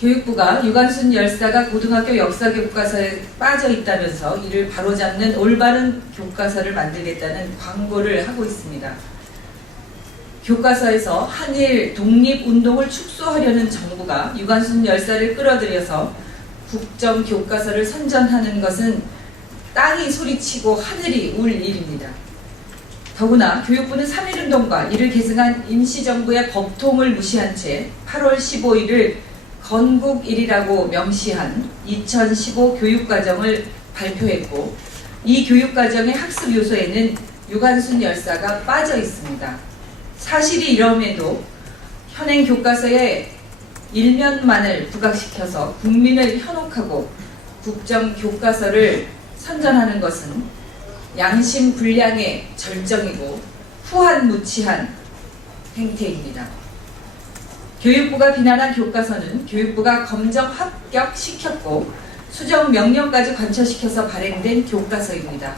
교육부가 유관순 열사가 고등학교 역사 교과서에 빠져 있다면서 이를 바로잡는 올바른 교과서를 만들겠다는 광고를 하고 있습니다. 교과서에서 한일 독립운동을 축소하려는 정부가 유관순 열사를 끌어들여서 국정교과서를 선전하는 것은 땅이 소리치고 하늘이 울 일입니다. 더구나 교육부는 3.1운동과 이를 계승한 임시정부의 법통을 무시한 채 8월 15일을 건국일이라고 명시한 2015 교육과정을 발표했고, 이 교육과정의 학습 요소에는 유관순 열사가 빠져 있습니다. 사실이 이럼에도 현행 교과서의 일면만을 부각시켜서 국민을 현혹하고 국정교과서를 선전하는 것은 양심불량의 절정이고 후한무치한 행태입니다. 교육부가 비난한 교과서는 교육부가 검정 합격시켰고 수정명령까지 관철시켜서 발행된 교과서입니다.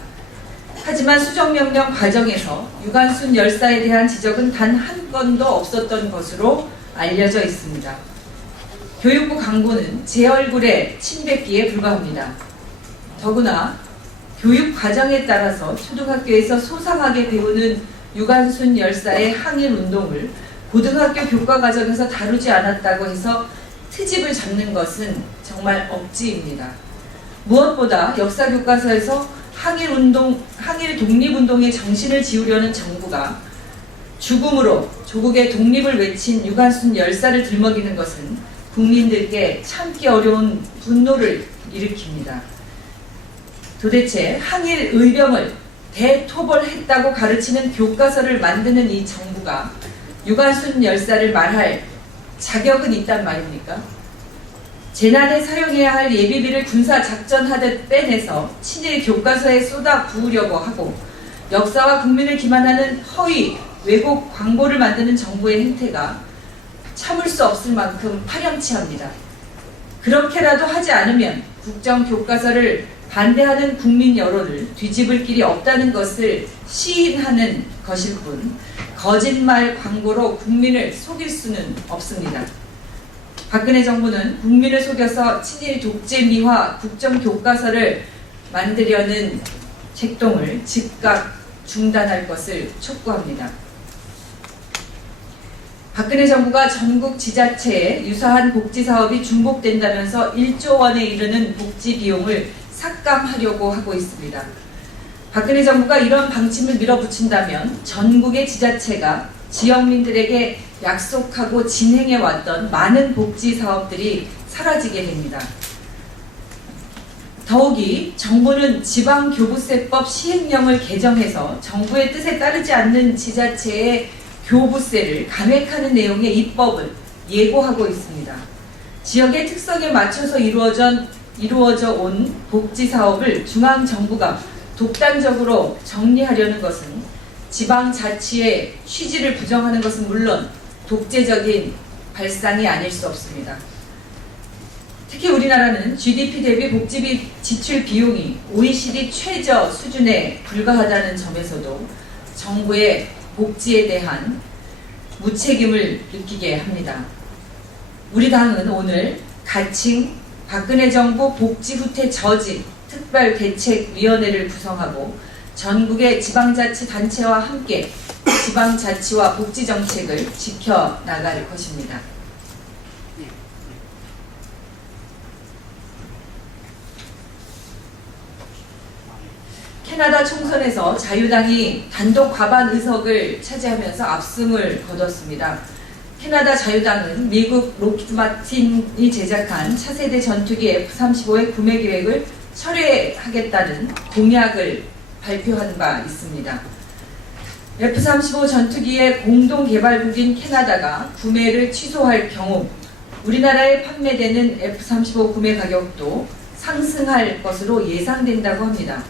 하지만 수정명령 과정에서 유관순 열사에 대한 지적은 단 한 건도 없었던 것으로 알려져 있습니다. 교육부 광고는 제 얼굴에 침뱉기에 불과합니다. 더구나 교육 과정에 따라서 초등학교에서 소상하게 배우는 유관순 열사의 항일운동을 고등학교 교과 과정에서 다루지 않았다고 해서 트집을 잡는 것은 정말 억지입니다. 무엇보다 역사 교과서에서 항일 독립운동의 정신을 지우려는 정부가 죽음으로 조국의 독립을 외친 유관순 열사를 들먹이는 것은 국민들께 참기 어려운 분노를 일으킵니다. 도대체 항일 의병을 대토벌했다고 가르치는 교과서를 만드는 이 정부가 유관순 열사를 말할 자격은 있단 말입니까? 재난에 사용해야 할 예비비를 군사작전하듯 빼내서 친일 교과서에 쏟아 부으려고 하고 역사와 국민을 기만하는 허위 왜곡 광고를 만드는 정부의 행태가 참을 수 없을 만큼 파렴치합니다. 그렇게라도 하지 않으면 국정교과서를 반대하는 국민 여론을 뒤집을 길이 없다는 것을 시인하는 것일 뿐 거짓말 광고로 국민을 속일 수는 없습니다. 박근혜 정부는 국민을 속여서 친일 독재 미화 국정교과서를 만들려는 책동을 즉각 중단할 것을 촉구합니다. 박근혜 정부가 전국 지자체에 유사한 복지사업이 중복된다면서 1조 원에 이르는 복지 비용을 삭감하려고 하고 있습니다. 박근혜 정부가 이런 방침을 밀어붙인다면 전국의 지자체가 지역민들에게 약속하고 진행해왔던 많은 복지사업들이 사라지게 됩니다. 더욱이 정부는 지방교부세법 시행령을 개정해서 정부의 뜻에 따르지 않는 지자체의 교부세를 감액하는 내용의 입법을 예고하고 있습니다. 지역의 특성에 맞춰서 이루어져 온 복지사업을 중앙정부가 독단적으로 정리하려는 것은 지방자치의 취지를 부정하는 것은 물론 독재적인 발상이 아닐 수 없습니다. 특히 우리나라는 GDP 대비 복지비 지출 비용이 OECD 최저 수준에 불과하다는 점에서도 정부의 복지에 대한 무책임을 느끼게 합니다. 우리 당은 오늘 가칭 박근혜 정부 복지후퇴 저지 특별대책위원회를 구성하고 전국의 지방자치단체와 함께 지방자치와 복지정책을 지켜나갈 것입니다. 캐나다 총선에서 자유당이 단독 과반 의석을 차지하면서 압승을 거뒀습니다. 캐나다 자유당은 미국 록히드 마틴이 제작한 차세대 전투기 F-35의 구매 계획을 철회하겠다는 공약을 발표한 바 있습니다. F-35 전투기의 공동개발국인 캐나다가 구매를 취소할 경우 우리나라에 판매되는 F-35 구매 가격도 상승할 것으로 예상된다고 합니다.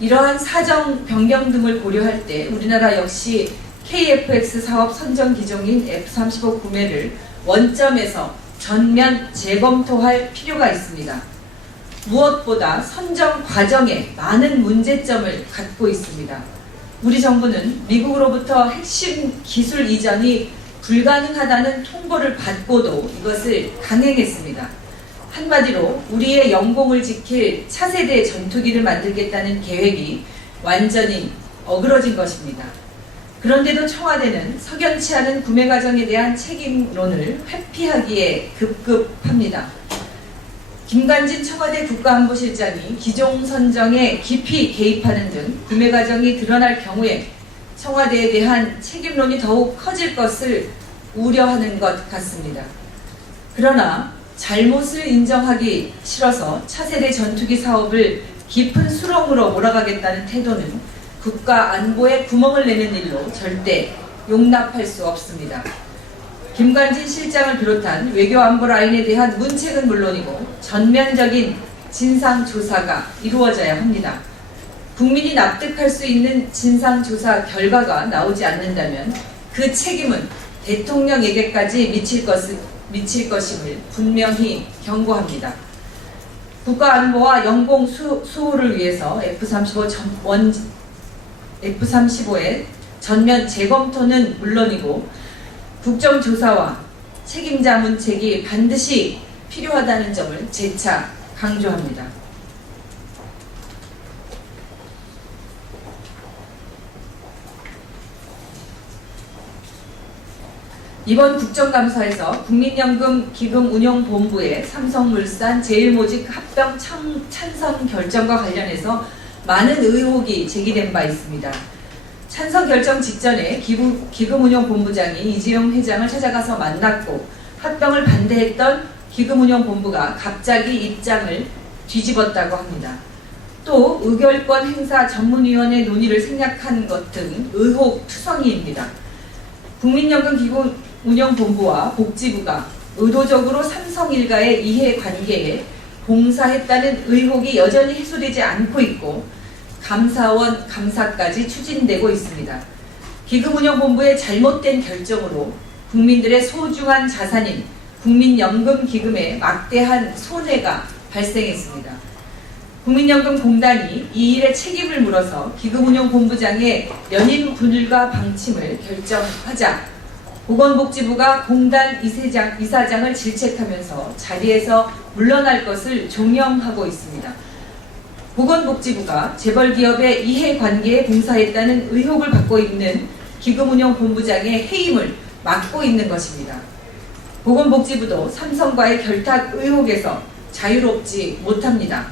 이러한 사정 변경 등을 고려할 때 우리나라 역시 KF-X 사업 선정 기종인 F-35 구매를 원점에서 전면 재검토할 필요가 있습니다. 무엇보다 선정 과정에 많은 문제점을 갖고 있습니다. 우리 정부는 미국으로부터 핵심 기술 이전이 불가능하다는 통보를 받고도 이것을 강행했습니다. 한마디로 우리의 영공을 지킬 차세대 전투기를 만들겠다는 계획이 완전히 어그러진 것입니다. 그런데도 청와대는 석연치 않은 구매 과정에 대한 책임론을 회피하기에 급급합니다. 김관진 청와대 국가안보실장이 기종 선정에 깊이 개입하는 등 구매 과정이 드러날 경우에 청와대에 대한 책임론이 더욱 커질 것을 우려하는 것 같습니다. 그러나 잘못을 인정하기 싫어서 차세대 전투기 사업을 깊은 수렁으로 몰아가겠다는 태도는 국가 안보에 구멍을 내는 일로 절대 용납할 수 없습니다. 김관진 실장을 비롯한 외교안보 라인에 대한 문책은 물론이고 전면적인 진상조사가 이루어져야 합니다. 국민이 납득할 수 있는 진상조사 결과가 나오지 않는다면 그 책임은 대통령에게까지 미칠 것임을 분명히 경고합니다. 국가안보와 영공 수호를 위해서 F-35의 전면 재검토는 물론이고 국정조사와 책임자 문책이 반드시 필요하다는 점을 재차 강조합니다. 이번 국정감사에서 국민연금 기금운용본부의 삼성물산 제일모직 합병 찬성 결정과 관련해서 많은 의혹이 제기된 바 있습니다. 찬성 결정 직전에 기금운용본부장이 이재용 회장을 찾아가서 만났고 합병을 반대했던 기금운용본부가 갑자기 입장을 뒤집었다고 합니다. 또 의결권 행사 전문위원회 논의를 생략한 것 등 의혹 투성이입니다. 국민연금 기금운용본부와 복지부가 의도적으로 삼성 일가의 이해관계에 봉사했다는 의혹이 여전히 해소되지 않고 있고 감사원 감사까지 추진되고 있습니다. 기금운용본부의 잘못된 결정으로 국민들의 소중한 자산인 국민연금기금에 막대한 손해가 발생했습니다. 국민연금공단이 이 일에 책임을 물어서 기금운용본부장의 연임 분율과 방침을 결정하자 보건복지부가 공단 이사장을 질책하면서 자리에서 물러날 것을 종용하고 있습니다. 보건복지부가 재벌기업의 이해관계에 봉사했다는 의혹을 받고 있는 기금운용본부장의 해임을 막고 있는 것입니다. 보건복지부도 삼성과의 결탁 의혹에서 자유롭지 못합니다.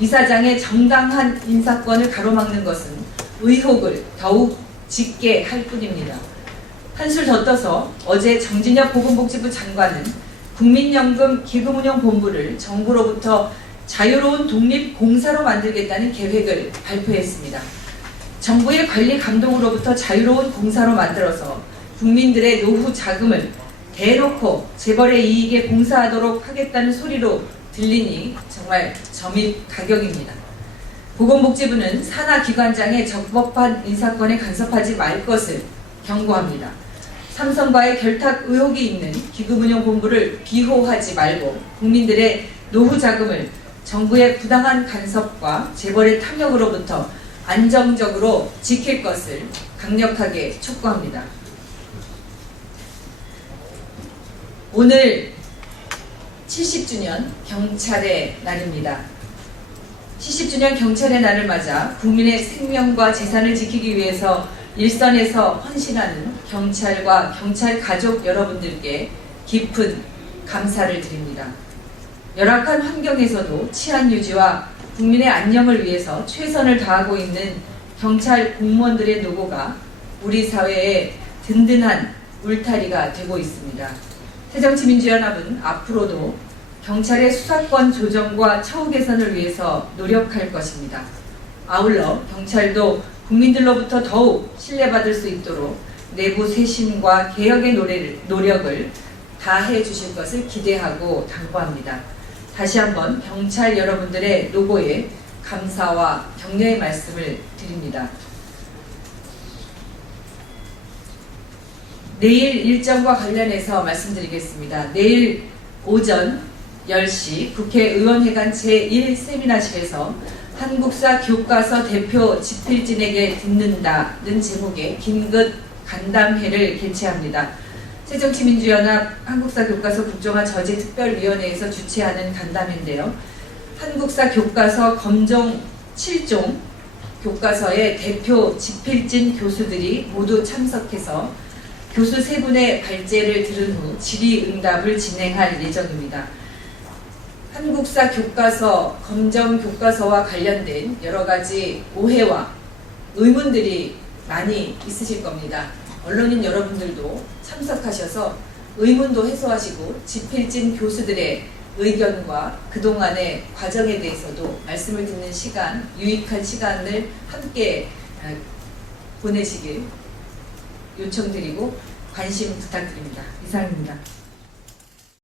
이사장의 정당한 인사권을 가로막는 것은 의혹을 더욱 짙게 할 뿐입니다. 한술 더 떠서 어제 정진혁 보건복지부 장관은 국민연금 기금운용본부를 정부로부터 자유로운 독립공사로 만들겠다는 계획을 발표했습니다. 정부의 관리 감독으로부터 자유로운 공사로 만들어서 국민들의 노후 자금을 대놓고 재벌의 이익에 봉사하도록 하겠다는 소리로 들리니 정말 점입가경입니다. 보건복지부는 산하기관장의 적법한 인사권에 간섭하지 말 것을 경고합니다. 삼성과의 결탁 의혹이 있는 기금운용본부를 비호하지 말고 국민들의 노후 자금을 정부의 부당한 간섭과 재벌의 탐욕으로부터 안정적으로 지킬 것을 강력하게 촉구합니다. 오늘 70주년 경찰의 날입니다. 70주년 경찰의 날을 맞아 국민의 생명과 재산을 지키기 위해서 일선에서 헌신하는 경찰과 경찰 가족 여러분들께 깊은 감사를 드립니다. 열악한 환경에서도 치안 유지와 국민의 안녕을 위해서 최선을 다하고 있는 경찰 공무원들의 노고가 우리 사회의 든든한 울타리가 되고 있습니다. 새정치민주연합은 앞으로도 경찰의 수사권 조정과 처우 개선을 위해서 노력할 것입니다. 아울러 경찰도 국민들로부터 더욱 신뢰받을 수 있도록 내부 쇄신과 개혁의 노력을 다해 주실 것을 기대하고 당부합니다. 다시 한번 경찰 여러분들의 노고에 감사와 격려의 말씀을 드립니다. 내일 일정과 관련해서 말씀드리겠습니다. 내일 오전 10시 국회의원회관 제1세미나실에서 한국사 교과서 대표 집필진에게 듣는다는 제목의 긴급 간담회를 개최합니다. 새정치민주연합 한국사 교과서 국정화 저지 특별위원회에서 주최하는 간담회인데요. 한국사 교과서 검정 7종 교과서의 대표 집필진 교수들이 모두 참석해서 교수 3분의 발제를 들은 후 질의응답을 진행할 예정입니다. 한국사 교과서, 검정 교과서와 관련된 여러 가지 오해와 의문들이 많이 있으실 겁니다. 언론인 여러분들도 참석하셔서 의문도 해소하시고 집필진 교수들의 의견과 그동안의 과정에 대해서도 말씀을 듣는 시간, 유익한 시간을 함께 보내시길 요청드리고 관심 부탁드립니다. 이상입니다.